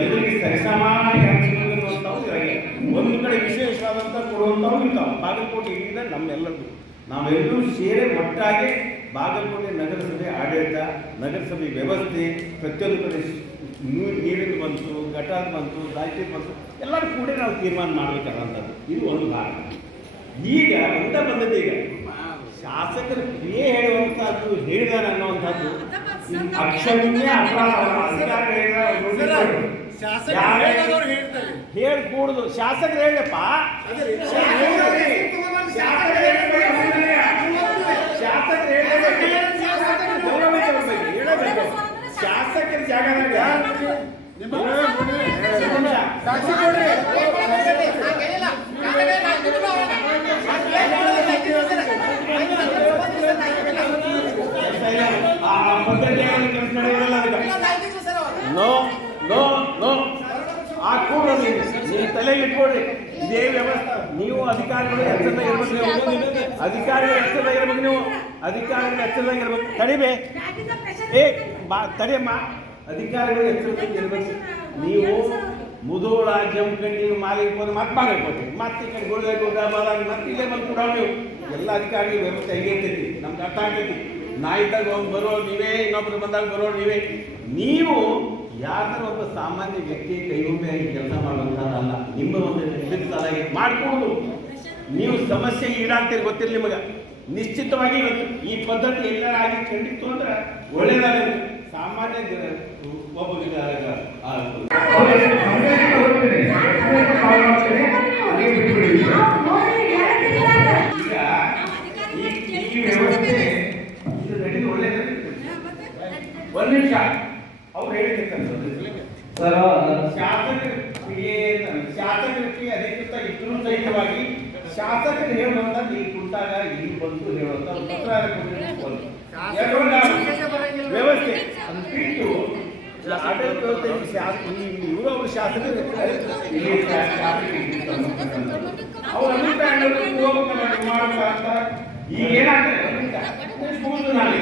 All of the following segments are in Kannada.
ಎಲ್ಲರಿಗೆ ಸರಿಸಮಾನಾಗಿ ಹಂಚಿಕೊಳ್ಳುವಂಥವು ಇರಲ್ಲ ಒಂದು ಕಡೆ ವಿಶೇಷವಾದಂಥ ಕೊಡುವಂಥವು ಇರ್ತಾವೆ ಬಾಗಲಕೋಟೆ ಇಲ್ಲಿಂದ ನಮ್ಮೆಲ್ಲರಿಗೂ ನಾವೆಲ್ಲರೂ ಸೇರಿ ಒಟ್ಟಾಗಿ ಬಾಗಲಕೋಟೆ ನಗರಸಭೆ ಆಡಳಿತ, ನಗರಸಭೆ ವ್ಯವಸ್ಥೆ, ಪ್ರತಿಯೊಂದು ಕಡೆ ನೀರು ನೀರಿನ ಬಂತು ಗಟಾರ್ ಬಂತು ದಾಯ್ತಿ ಬಂತು, ಎಲ್ಲರೂ ಕೂಡ ನಾವು ತೀರ್ಮಾನ ಮಾಡಬೇಕಾದಂಥದ್ದು. ಇದು ಒಂದು ಭಾಗ. ಈಗ ಅಂತ ಬಂದದ್ದು ಈಗ. ಶಾಸಕರ ಕ್ರಿಯೆ ಹೇಳುವಂಥದ್ದು, ಹೇಳಿದಾರೆ ಅನ್ನುವಂಥದ್ದು ಹೇಳ್ತಾರೆ ಹೇಳ್ಕೂಡುದು ಶಾಸಕರು ಹೇಳಪ್ಪ ಶಾಸಕರ ಹೇಳಬೇಕು ಶಾಸಕರ ಜಾಗದಾಗ ಸಾಕ್ಷಿ ಕೊಡ್ರಿ ಆ ಪದ್ಧತಿಯಾಗಿ ಕೆಲಸ ನಡೆಯೋದಿಲ್ಲ ನೋ ನೋ ನೋ ಆ ಕೂಡ ನೀವು ತಲೆಗೆ ಇಟ್ಕೊಡ್ರಿ ಇದೇ ವ್ಯವಸ್ಥೆ. ನೀವು ಅಧಿಕಾರಿಗಳು ಎಚ್ಚರದ ಇರ್ಬೇಕು ನೀವು. ಅಧಿಕಾರಿಗಳು ಇರ್ಬೇಕು ನೀವು. ಅಧಿಕಾರಿಗಳು ಎಚ್ಚರದಾಗ ಇರ್ಬೇಕು. ತಡಿಬೇ. ಏ ಬಾ ತಡಿಯಮ್ಮ ಅಧಿಕಾರಿಗಳು ಎಚ್ಚರದಾಗ ಇರ್ಬೇಕು. ನೀವು ಮುದೋಳ ಜಮಖಂಡಿ ಮಾಲಿಕ ಮತ್ತೆ ಬಾಗಲಕೋಟೆ ಮತ್ತೆ ಈ ಕಡೆ ಮತ್ತೆ ಇಲ್ಲೇ ಬಂದು ಕೂಡ ನೀವು. ಎಲ್ಲ ಅಧಿಕಾರಿಗಳು ವ್ಯವಸ್ಥೆ ಹೆಂಗೆ ಇರ್ತೈತಿ. ನಮ್ಗೆ ಅರ್ಥ ಆಗ್ತೈತಿ. ನಾ ಅವ್ನು ಬರೋರು ನೀವೇ ಇನ್ನೊಬ್ರು ಬಂದಾಗ ಬರೋರು ನೀವೇ ನೀವು ಯಾವ್ದಾರ ಒಬ್ಬ ಸಾಮಾನ್ಯ ವ್ಯಕ್ತಿ ಆಗಿ ಕೆಲಸ ಮಾಡುವಂಥದ್ದಲ್ಲ ನಿಮ್ಮ ಒಂದು ನಿರ್ದಿಷ್ಟವಾಗಿ ಮಾಡಿಕೊಡುದು. ನೀವು ಸಮಸ್ಯೆ ಈಡಾಗ್ತೀರಿ ಗೊತ್ತಿರಲಿ ನಿಮಗೆ. ನಿಶ್ಚಿತವಾಗಿ ಈ ಪದ್ಧತಿ ಎಲ್ಲರ ಆಗಿ ಖಂಡಿತು ಅಂದ್ರೆ ಒಳ್ಳೇದಾಗ ಸಾಮಾನ್ಯ ಒಬ್ಬ ವಿಧಾಯಕ ಆಗ್ಬೋದು. ಈಗ ಈ ಈ ವ್ಯವಸ್ಥೆ ಇದು ನಡೆದು ಒಳ್ಳೇದು ಒಂದು ನಿಮಿಷ. ಅವ್ರು ಹೇಳಿದ್ದಕ್ಕಂಥದ್ದು ಸರ್. ಶಾಸಕರ ಶಾಸಕರಿಗೆ ಅದಕ್ಕಿಂತ ಕ್ರಿಯೆ ಅಧಿಕೃತ ಇದ್ರೂ ಸಹಿತವಾಗಿ ಶಾಸಕರು ಹೇಳುವಂತ ನೀವು ಕುಂತಾಗ ಇಲ್ಲಿ ಬಂದು ಹೇಳುವಂತ ವ್ಯವಸ್ಥೆ ಅದು ಬಿಟ್ಟು ಆಡಳಿತ ವ್ಯವಸ್ಥೆ ಇವರು ಅವರು ಶಾಸಕರು ಇಲ್ಲಿ. ಅವ್ರ ಮಾಡ್ಬೇಕಂತ. ಈಗ ಏನಾಗ್ತದೆ? ನಾಳೆ.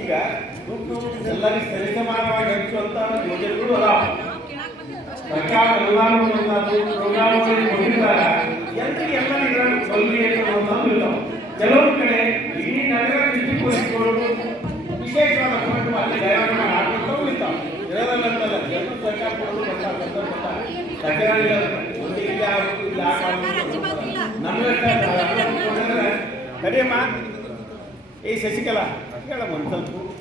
ಈಗ ದುಡ್ಡು ಎಲ್ಲರಿಗೂ ಸರಿಸಮಾನವಾಗಿ ಹಂಚುವಂತ ಯೋಜನೆಗಳು ಅದಾವ. ಸರ್ಕಾರ ಎಲ್ರಿಗೂ ಎಲ್ಲ ಇದರಲ್ಲಿ ಸೌಲಭ್ಯ ಇರ್ತಾವೆ. ಕೆಲವೊಂದು ಕಡೆ ಇಡೀ ನಗರ ದೃಷ್ಟಿಕೋನಿಸಿಕೊಳ್ಳೋದು ವಿಶೇಷವಾದ ಫಂಡ್ ಅಲ್ಲಿ ಇರ್ತಾವೆ. ಇರೋದಲ್ಲಂತಲ್ಲ ಸರ್ಕಾರ ಕೊಡೋದು ಬರ್ತಾ ಇಲ್ಲ ಒಂದು ಇಲ್ಲಿ ಇಲ್ಲಿ. ನಮ್ಮ ಕಡಿಯಮ್ಮ ಏ ಶಶಿಕಲಾ ಹೇಳಮ್ಮ ಒಂದು ಸ್ವಲ್ಪ